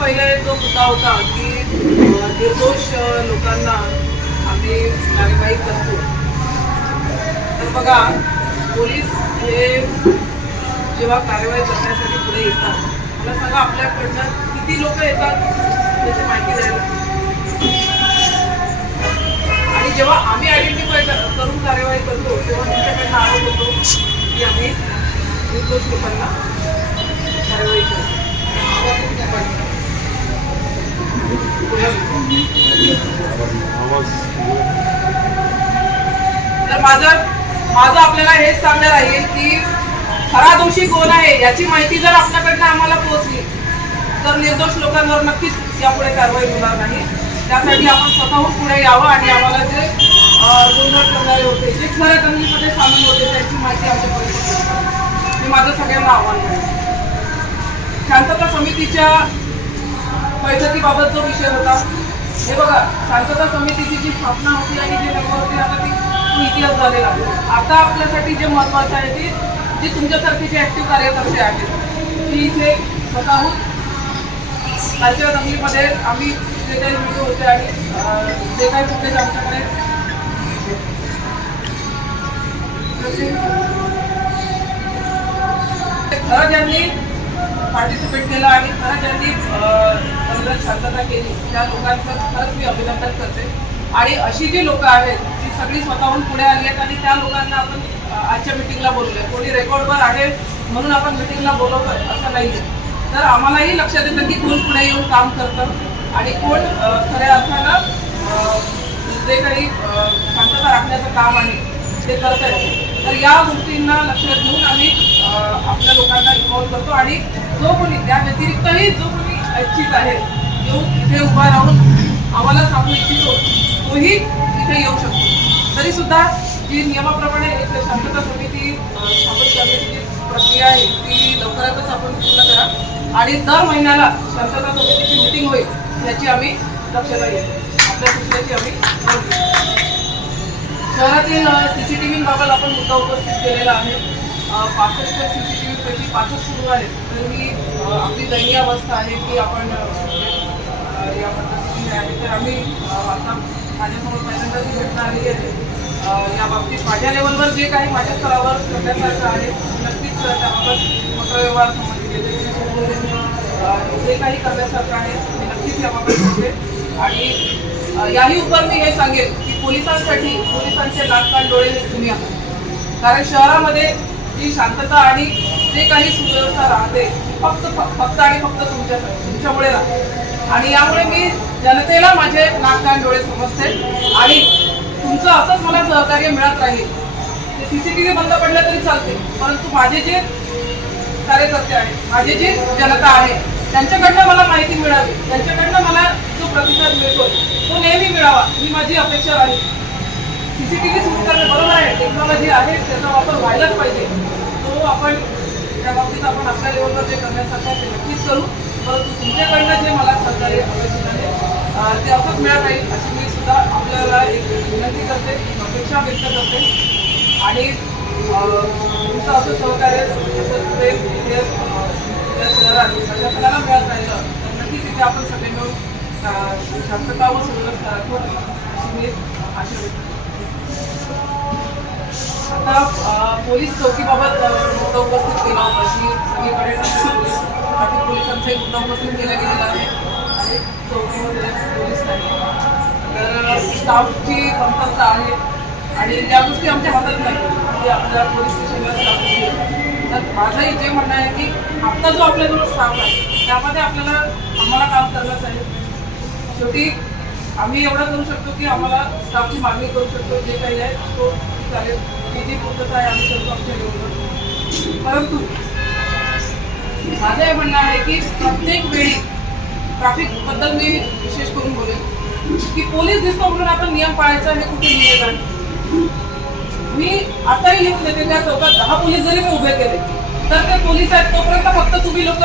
पहिले जो मुद्दा होता की निर्दोष लोकांना आम्ही कार्यवाही करतो. तर बघा पोलीस हे जेव्हा कार्यवाही करण्यासाठी पुढे येतात मला सांगा आपल्याकडनं किती लोक येतात त्याची माहिती द्यायला? आणि जेव्हा आम्ही आयडेंटिफाय करून कार्यवाही करतो तेव्हा तुमच्याकडनं आरोप होतो की आम्ही निर्दोष लोकांना कार्यवाही करतो. तर माझं माझं आपल्याला हेच सांगणार आहे की खरा दोषी कोण आहे याची माहिती जर आपल्याकडनं आम्हाला पोहोचली तर निर्दोष लोकांवर नक्कीच यापुढे कारवाई होणार नाही. त्यासाठी आपण स्वतःहून पुढे यावं आणि आम्हाला जे गोंधळ करणारे होते जे खऱ्या दंगलीमध्ये सामील होते त्यांची माहिती आमच्यापर्यंत मी माझं सगळ्यांना आव्हान आहे शांतता समितीच्या बैठकीबाबत जो विषय होता हे बघा शांतता समितीची जी स्थापना होती आणि जे member होते आता ती तो इतिहास झालेला आता आपल्यासाठी जे महत्वाचं आहे ते जे तुमच्यासारखे जे ऍक्टिव्ह कार्यकर्ते आहेत ती इथे स्वतःहून कालच्या दंगलीमध्ये आम्ही जे काही व्हिडिओ होते आणि जे काही फुटेज आमच्याकडे खरं ज्यांनी पार्टिसिपेट केलं आणि खरं ज्यांनी शांतता केली. त्या लोकांचं खरंच मी अभिनंदन करते. आणि अशी जी लोकं आहेत ती सगळी स्वतःहून पुढे आली आहेत आणि त्या लोकांना आपण आजच्या मिटिंगला बोललोय कोणी रेकॉर्डवर आहे म्हणून आपण मिटिंगला बोलवतोय असं नाही आहे तर आम्हालाही लक्षात येतं की कोण पुढे येऊन काम करतं आणि कोण खऱ्या अर्थानं जे काही शांतता राखण्याचं काम आहे ते करत आहे तर या गोष्टींना लक्षात घेऊन आम्ही आपल्या लोकांना इन्व्हॉल्व करतो आणि जो कोणी त्या व्यतिरिक्तही जो कोणी इच्छित आहे येऊन इथे उभा राहून आम्हाला सांगू इच्छितो तोही इथे येऊ शकतो. तरी सुद्धा जी नियमाप्रमाणे एक शांतता समिती स्थापन करण्याची जी प्रक्रिया आहे ती लवकरातच आपण पूर्ण करा. आणि दर महिन्याला शांतता समितीची मिटिंग होईल याची आम्ही दक्षता घेतो. आपल्या सूचनेची आम्ही शहरातील सी सी टी व्हीबाबत आपण मुद्दा उपस्थित केलेला आहे. पासष्ट सी सी टी व्हीपैकी पाचच सुरू आहेत. तर मी आपली दयनीय अवस्था आहे की आपण या पद्धतीने आहे तर आम्ही आता माझ्यासमोर पहिल्यांदा जी घटना आलेली आहे. या बाबतीत माझ्या लेवलवर जे काही माझ्या स्तरावर करण्यासारखं आहे नक्कीच त्याबाबत पत्रव्यवहार संबंधित जे काही करण्यासारखं आहे मी नक्कीच याबाबत करते आणि याही उपर मी हे सांगेन की पोलिसांसाठी पोलिसांचे नाककान डोळे हे तुम्ही आहात. कारण शहरामध्ये ती शांतता आणि जे काही सुव्यवस्था राहते फक्त फक्त आणि फक्त तुमच्या तुमच्यामुळे राहते. आणि यामुळे मी जनतेला माझे नाककान डोळे समजते आणि तुमचं असंच मला सहकार्य मिळत राहील. सी सी टी व्ही बंद पडलं तरी चालते परंतु माझे जे कार्यकर्ते आहेत माझे जे जनता आहे त्यांच्याकडनं मला माहिती मिळावी त्यांच्याकडनं मला जो प्रतिसाद मिळतो तो नेहमी मिळावा ही माझी अपेक्षा राहील. सीसीटीव्ही सुरू करणं बरोबर आहे टेक्नॉलॉजी आहे त्याचा वापर व्हायलाच पाहिजे. आपण त्या बाबतीत आपण आपल्या लेवलवर जे करण्यासारखं ते नक्कीच करू परंतु तुमच्याकडनं जे मला सहकार्य अपेक्षित आहे ते असंच मिळत राहील अशी मी सुद्धा आपल्याला एक विनंती करते अपेक्षा व्यक्त करते आणि तुमचं असं सहकार्य असं प्रेम इथे अं, शहरात प्रशासनाला मिळत राहिलं तर नक्कीच इथे आपण सगळे मिळून शांतता व सुव्यवस्था राखू अशी मी आशा व्यक्त करते. आता पोलीस चौकीबाबत मुद्दा उपस्थित केला अशी सगळीकडे ट्रॅफिक पोलिसांचा एक मुद्दा उपस्थित केला गेलेला आहे. आणि चौकीमध्ये पोलीस नाही. तर स्टाफची कमतरता आहे. आणि या गोष्टी आमच्या हातात नाही की आपल्या पोलीस स्टेशनला स्टाफ तर माझंही जे म्हणणं आहे की आत्ता जो आपल्याजवळ स्टाफ आहे त्यामध्ये आपल्याला आम्हाला काम करणंच आहे. शेवटी आम्ही एवढं करू शकतो की आम्हाला स्टाफची मागणी करू शकतो जे काही आहे तो चालेल ती जी आहे आम्ही करतो आमच्या परंतु माझं हे म्हणणं आहे की प्रत्येक वेळी ट्रॅफिकबद्दल मी विशेष करून बोलेन. की पोलीस दिसतो म्हणून आपण नियम पाळायचा हे कुठे नियम आहे मी आताही लिहून देते त्या चौकात दहा पोलीस जरी मी उभे केले तर ते पोलीस आहेत तोपर्यंत फक्त तुम्ही लोक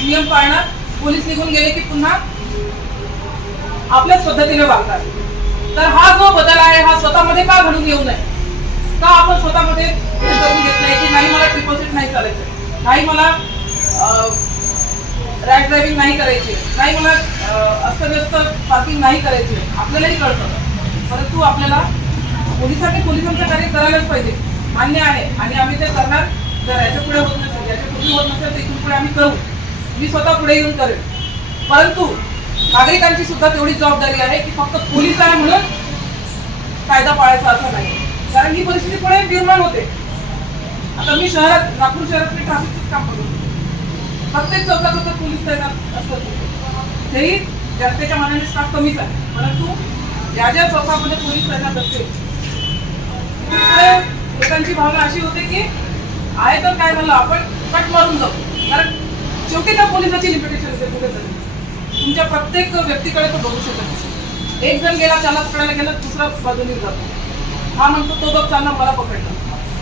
नियम पाळणार. पोलीस निघून गेले की पुन्हा आपल्याच पद्धतीने वागतात तर हा जो बदल आहे हा स्वतःमध्ये का घडून येऊ नये? का आपण स्वतःमध्ये घेत नाही की नाही मला ट्रिपल सीट नाही चालायचं? नाही मला अं, रॅट ड्रायव्हिंग नाही करायची. नाही मला अस्तव्यस्त पार्किंग नाही करायची. आपल्यालाही कळतं. परंतु आपल्याला पोलिसांनी पोलिसांचं कार्य करायलाच पाहिजे. मान्य आहे. आणि आम्ही ते करणार. जर याच्यापुढे होत नसेल याच्यापुढे होत नसेल तर इथून पुढे आम्ही करू. मी स्वतः पुढे येऊन करेन. परंतु नागरिकांची सुद्धा तेवढी जबाबदारी आहे की फक्त पोलीस आहे म्हणून कायदा पाळायचा असं नाही. कारण ही परिस्थिती पुढे निर्माण होते. आता मी शहरात नागपूर शहरात मी काम करतो. प्रत्येक चौकात चौकात पोलीस तैनात असतात. तेही जनतेच्या मनाने स्टाफ कमीच आहे. परंतु ज्या ज्या चौकामध्ये पोलीस तैनात असते लोकांची भावना अशी होते की आहे तर काय झालं आपण कट मारून जाऊ. कारण शेवटी त्या पोलिसाची लिमिटेशन असते कुठे तुमच्या प्रत्येक व्यक्तीकडे तो बघू शकत एक जण गेला त्याला पकडायला गेला दुसरा बाजूने जातो. हा म्हणतो तो बघ चालला मला पकडला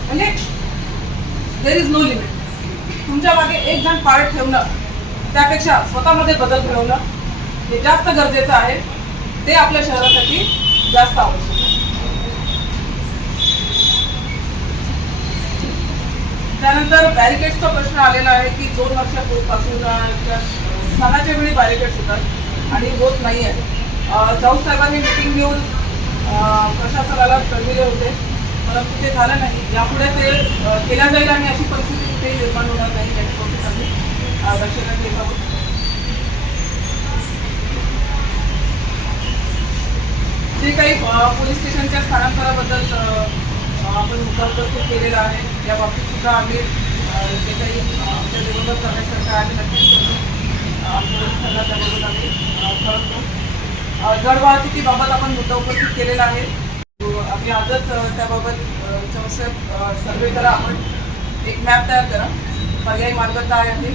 म्हणजे देर इज नो लिमिट तुमच्या मागे एक जण पाळत ठेवणं त्यापेक्षा स्वतःमध्ये बदल घडवणं हे जास्त गरजेचं आहे. ते आपल्या शहरासाठी जास्त आवश्यक आहे. त्यानंतर बॅरिकेड्सचा प्रश्न आलेला आहे की दोन वर्षापूर्वीपासून त्या सणाच्या वेळी बॅरिकेड्स होतात आणि होत नाही आहे जाऊ साहेबांनी मिटिंग घेऊन प्रशासनाला कळविले होते. परंतु ते झालं नाही. यापुढे ते केल्या जाईल आणि अशी परिस्थिती कुठेही निर्माण होणार नाही याची बाबतीत आम्ही अं, दक्षता घेत आहोत जे काही पोलीस स्टेशनच्या स्थानांतराबद्दल आपण मुद्दाप्रस्तुत केलेला आहे. या बाबतीत सुद्धा आम्ही जे काही आमच्या निवडणूक करण्यासारखं आहे नक्कीच करू. अं, आमच्या आम्ही अं, कळवतो जड वाहतुकीबाबत आपण मुद्दा उपस्थित केलेला आहे. आम्ही आजच त्याबाबत चौसष्ट सर्वे करा. आपण एक मॅप तयार करा. पर्यायी मार्ग काय आहे?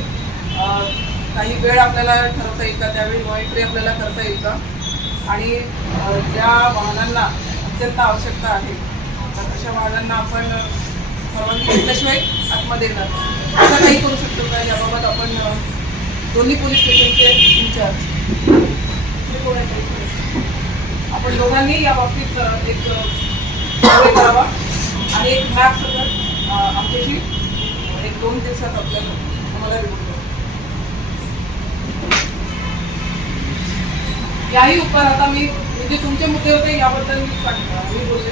काही वेळ आपल्याला ठरवता येईल का? त्यावेळी मॉनिटरी आपल्याला करता येईल का? आणि ज्या वाहनांना अत्यंत आवश्यकता आहे अशा वाहनांना आपण परवानगी घेतल्याशिवाय आतमध्ये येणार असं काही करू शकतो का? याबाबत आपण दोन्ही पोलीस स्टेशनचे इन्चार्ज आपण दोघांनी या बाबतीत एक करावा. आणि एक मॅप सगळं आमच्याशी एक दोन दिवसात आपल्याला आम्हाला याही उपकार आता मी म्हणजे तुमचे मुद्दे होते याबद्दल मी मी बोलले.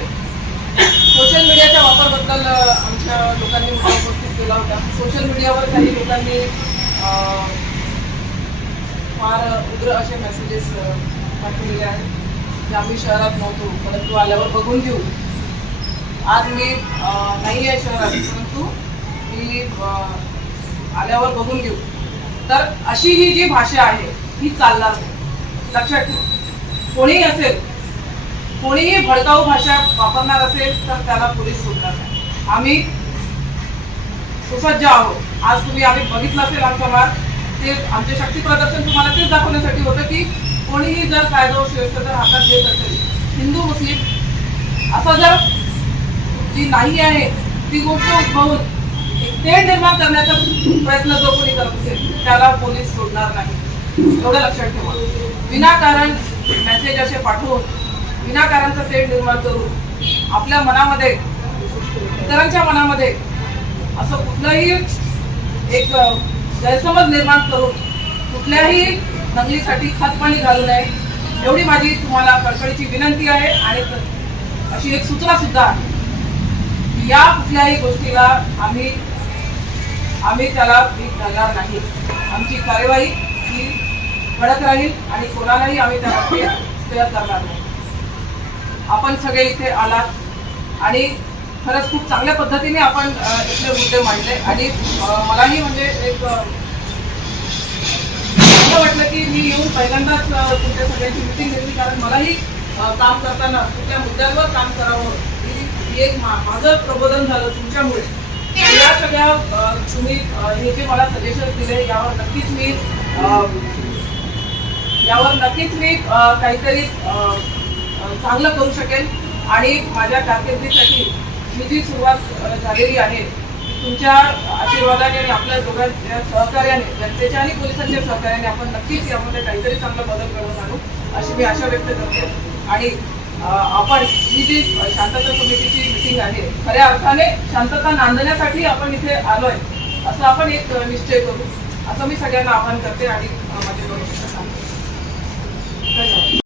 सोशल मीडियाच्या वापराबद्दल आमच्या लोकांनी मुद्दा उपस्थित केला होता. सोशल मीडियावर काही लोकांनी फार उग्र असे मेसेजेस पाठवलेले आहेत. जे आम्ही शहरात नव्हतो परंतु आल्यावर बघून घेऊ. आज मी नाही आहे शहरात परंतु मी आल्यावर बघून घेऊ. तर अशी ही जी भाषा आहे ही चालणार नाही. लक्षात ठेव. कोणीही असेल कोणीही भडकाऊ भाषा वापरणार असेल तर त्याला पोलीस सोडणार नाही. आम्ही सुसज्ज आहोत. आज तुम्ही आम्ही बघितलं असेल आमचा भाग ते आमचे शक्ती प्रदर्शन तुम्हाला तेच दाखवण्यासाठी होतं की कोणीही जर कायदा सुव्यवस्था जर हातात घेत असेल. हिंदू मुस्लिम असं जर जी नाही आहे ती गोष्ट उद्भवून ते निर्माण करण्याचा प्रयत्न जो कोणी करत असेल त्याला पोलीस सोडणार नाही. एवढं लक्षात ठेवा. विनाकारण मेसेज असे पाठवून विनाकारणचा तेढ निर्माण करून आपल्या मनामध्ये इतरांच्या मनामध्ये असं कुठलंही एक गैरसमज निर्माण करून कुठल्याही दंगलीसाठी खतपाणी घालू नये. एवढी माझी तुम्हाला कडकडीची विनंती आहे आणि अशी एक सूचना सुद्धा आहे या कुठल्याही गोष्टीला आम्ही आम्ही त्याला भीक घालणार नाही. आमची कार्यवाही ही कडक राहील आणि कोणालाही आम्ही त्या बाबतीत स्पेअर करणार नाही. आपण सगळे इथे आलात आणि खरंच खूप चांगल्या पद्धतीने आपण इथले मुद्दे मांडले. आणि मलाही म्हणजे एक असं वाटलं की मी येऊन पहिल्यांदाच तुमच्या सगळ्यांची मिटिंग घेतली. कारण मलाही काम करताना कुठल्या मुद्द्यांवर काम करावं ही एक माझं प्रबोधन झालं तुमच्यामुळे. या सगळ्या तुम्ही हे जे मला सजेशन दिले यावर नक्कीच मी यावर नक्कीच मी काहीतरी चांगलं करू शकेल आणि माझ्या कारकिर्दीसाठी मी जी सुरुवात झालेली आहे. तुमच्या आशीर्वादाने आणि आपल्या दोघांच्या सहकार्याने जनतेच्या आणि पोलिसांच्या सहकार्याने आपण नक्कीच यामध्ये काहीतरी चांगला बदल घडवून आणू अशी मी आशा व्यक्त करते. आणि आपण ही जी शांतता समितीची मिटिंग आहे खऱ्या अर्थाने शांतता नांदण्यासाठी आपण इथे आलोय असं आपण एक निश्चय करू. असं मी सगळ्यांना आवाहन करते आणि माझे